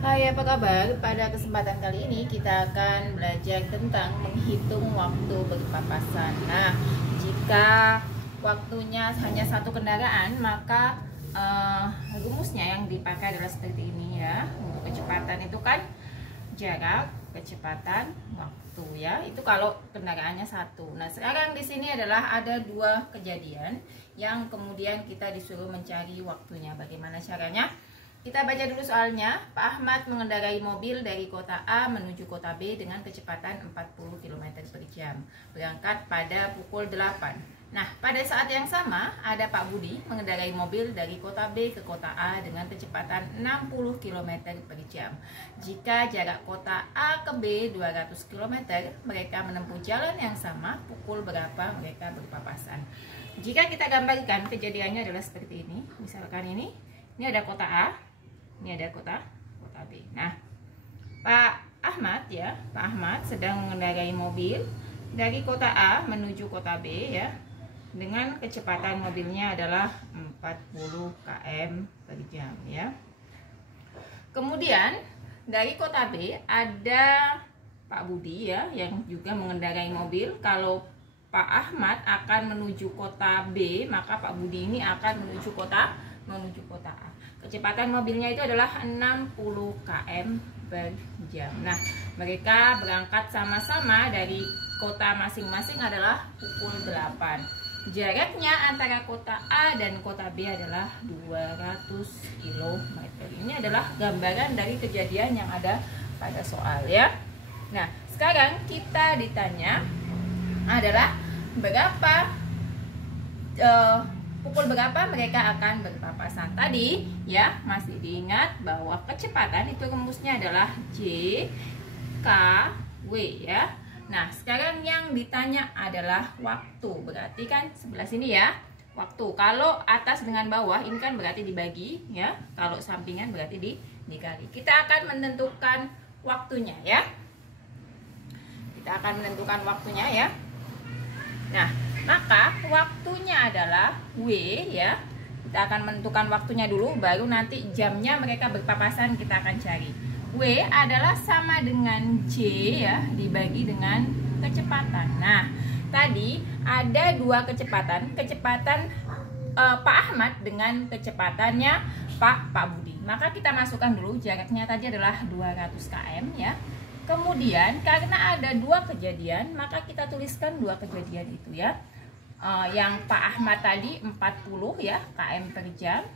Hai, apa kabar? Pada kesempatan kali ini kita akan belajar tentang menghitung waktu berpapasan. Nah, jika waktunya hanya satu kendaraan, maka rumusnya yang dipakai adalah seperti ini ya. Untuk kecepatan itu kan jarak, kecepatan, waktu ya. Itu kalau kendaraannya satu. Nah, sekarang di sini adalah ada dua kejadian yang kemudian kita disuruh mencari waktunya. Bagaimana caranya? Kita baca dulu soalnya. Pak Ahmad mengendarai mobil dari kota A menuju kota B dengan kecepatan 40 km per jam. Berangkat pada pukul 8. Nah, pada saat yang sama ada Pak Budi mengendarai mobil dari kota B ke kota A dengan kecepatan 60 km per jam. Jika jarak kota A ke B 200 km, mereka menempuh jalan yang sama, pukul berapa mereka berpapasan. Jika kita gambarkan, kejadiannya adalah seperti ini. Misalkan ini ada kota A, ini ada kota B. Nah, Pak Ahmad sedang mengendarai mobil dari kota A menuju kota B ya, dengan kecepatan mobilnya adalah 40 km per jam ya. Kemudian dari kota B ada Pak Budi ya, yang juga mengendarai mobil. Kalau Pak Ahmad akan menuju kota B, maka Pak Budi ini akan menuju kota A. Kecepatan mobilnya itu adalah 60 km per jam. Nah, mereka berangkat sama-sama dari kota masing-masing adalah pukul 8. Jaraknya antara kota A dan kota B adalah 200 km. Ini adalah gambaran dari kejadian yang ada pada soal ya. Nah, sekarang kita ditanya adalah pukul berapa mereka akan berpapasan. Tadi ya, masih diingat bahwa kecepatan itu rumusnya adalah J K W ya. Nah, sekarang yang ditanya adalah waktu. Berarti kan sebelah sini ya, waktu. Kalau atas dengan bawah ini kan berarti dibagi ya. Kalau sampingan berarti dikali. Kita akan menentukan waktunya ya. Nah, maka waktunya adalah W ya. Kita akan menentukan waktunya dulu, baru nanti jamnya mereka berpapasan kita akan cari. W adalah sama dengan J ya, dibagi dengan kecepatan. Nah, tadi ada dua kecepatan. Kecepatan Pak Ahmad dengan kecepatannya Pak Budi. Maka kita masukkan dulu, jaraknya tadi adalah 200 km ya. Kemudian karena ada dua kejadian, maka kita tuliskan dua kejadian itu ya. Yang Pak Ahmad tadi 40 ya km per jam.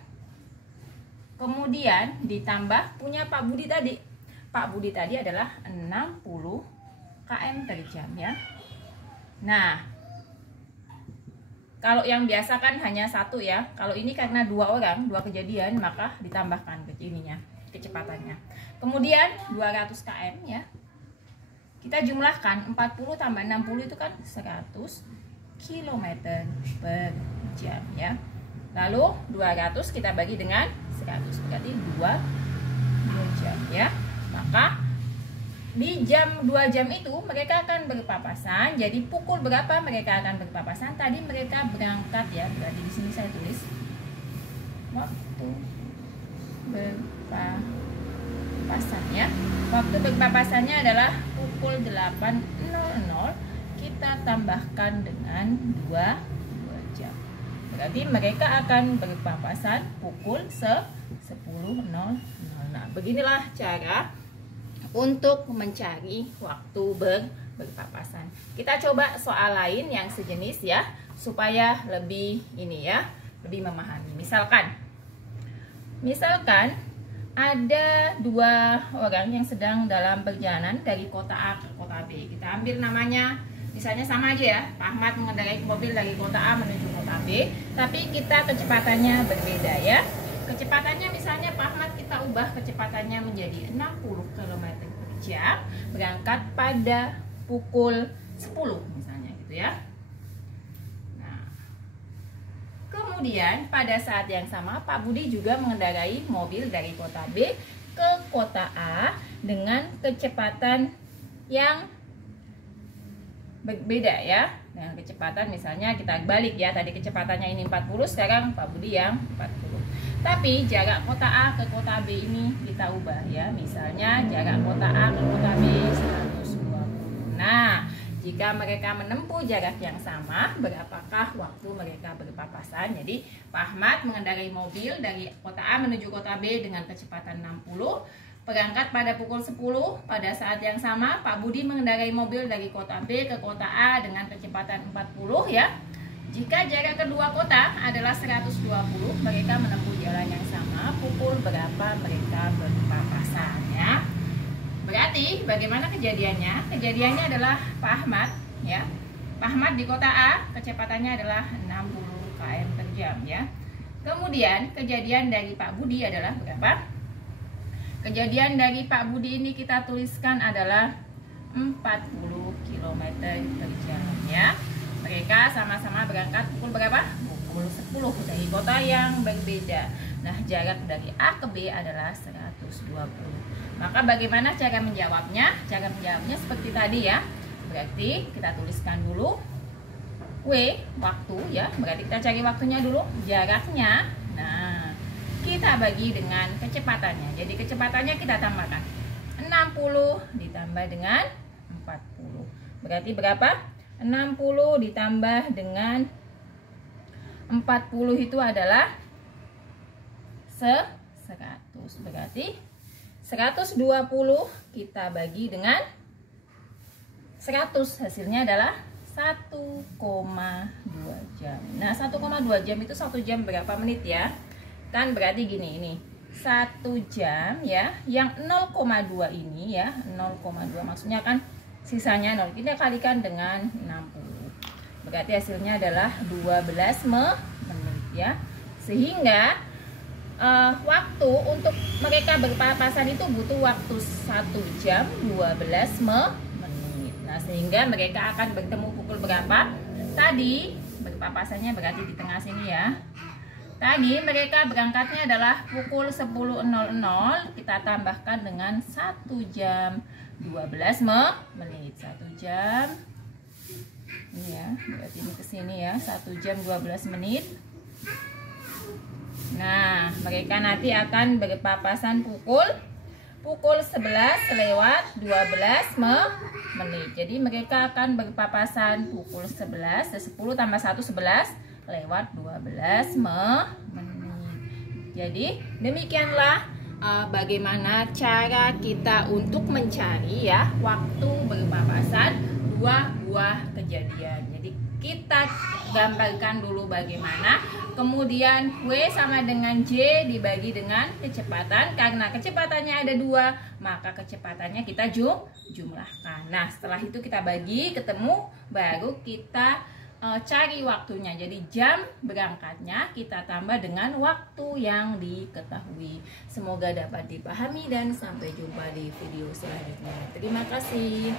Kemudian ditambah punya Pak Budi tadi. Pak Budi tadi adalah 60 km per jam ya. Nah, kalau yang biasa kan hanya satu ya. Kalau ini karena dua orang, dua kejadian, maka ditambahkan kecepatannya. Kemudian 200 km ya. Kita jumlahkan 40 tambah 60 itu kan 100 km per jam ya. Lalu 200 kita bagi dengan 100, berarti 2 jam ya. Maka di jam 2 jam itu mereka akan berpapasan. Jadi pukul berapa mereka akan berpapasan? Tadi mereka berangkat ya, berarti di sini saya tulis waktu berpapasan ya. Waktu berpapasannya adalah pukul 8.00, kita tambahkan dengan 2 jam. Berarti mereka akan berpapasan pukul 10.00. Nah, beginilah cara untuk mencari waktu berpapasan. Kita coba soal lain yang sejenis ya, supaya lebih lebih memahami. Misalkan ada dua orang yang sedang dalam perjalanan dari kota A ke kota B. Kita ambil namanya, misalnya sama aja ya, Pak Ahmad mengendarai mobil dari kota A menuju kota B, tapi kita kecepatannya berbeda ya. Kecepatannya misalnya Pak Ahmad kita ubah kecepatannya menjadi 60 km per jam, berangkat pada pukul 10 misalnya gitu ya. Kemudian pada saat yang sama Pak Budi juga mengendarai mobil dari kota B ke kota A dengan kecepatan yang berbeda ya. Dengan kecepatan misalnya kita balik ya, tadi kecepatannya ini 40, sekarang Pak Budi yang 40. Tapi jarak kota A ke kota B ini kita ubah ya. Misalnya jarak kota A ke kota B 120. Nah, jika mereka menempuh jarak yang sama, berapakah waktu mereka berpapasan? Jadi Pak Ahmad mengendarai mobil dari kota A menuju kota B dengan kecepatan 60, berangkat pada pukul 10. Pada saat yang sama Pak Budi mengendarai mobil dari kota B ke kota A dengan kecepatan 40 ya. Jika jarak kedua kota adalah 120, mereka menempuh jalan yang sama, pukul berapa mereka berpapasan ya. Berarti bagaimana kejadiannya? Kejadiannya adalah Pak Ahmad ya. Pak Ahmad di kota A kecepatannya adalah 60 km per jam ya. Kemudian kejadian dari Pak Budi adalah berapa? Kejadian dari Pak Budi ini kita tuliskan adalah 40 km per jam ya. Mereka sama-sama berangkat pukul berapa? Pukul 10 dari kota yang berbeda. Nah, jarak dari A ke B adalah 120. Maka bagaimana cara menjawabnya? Cara menjawabnya seperti tadi ya. Berarti kita tuliskan dulu W, waktu ya. Berarti kita cari waktunya dulu, jaraknya. Nah, kita bagi dengan kecepatannya. Jadi kecepatannya kita tambahkan 60 ditambah dengan 40. Berarti berapa? 60 ditambah dengan 40 itu adalah 100. Berarti 120 kita bagi dengan 100, hasilnya adalah 1,2 jam. Nah, 1,2 jam itu 1 jam berapa menit ya? Kan berarti gini, ini 1 jam ya, yang 0,2 ini ya, 0,2 maksudnya kan sisanya 0, kita kalikan dengan 60. Berarti hasilnya adalah 12 menit ya. Sehingga waktu untuk mereka berpapasan itu butuh waktu 1 jam 12 menit. Nah, sehingga mereka akan bertemu pukul berapa? Tadi berpapasannya berarti di tengah sini ya. Tadi mereka berangkatnya adalah pukul 10.00, kita tambahkan dengan 1 jam 12 menit. 1 jam ini ya, berarti ini ke sini ya, 1 jam 12 menit. Nah, mereka nanti akan berpapasan pukul 11:12 menit. Jadi mereka akan berpapasan pukul 11, 10 tambah 1 11:12 menit. Jadi demikianlah bagaimana cara kita untuk mencari ya waktu berpapasan dua buah kejadian. Jadi kita gambarkan dulu bagaimana, kemudian W sama dengan J dibagi dengan kecepatan. Karena kecepatannya ada 2, maka kecepatannya kita jumlahkan. Nah, setelah itu kita bagi ketemu, baru kita cari waktunya. Jadi jam berangkatnya kita tambah dengan waktu yang diketahui. Semoga dapat dipahami dan sampai jumpa di video selanjutnya. Terima kasih.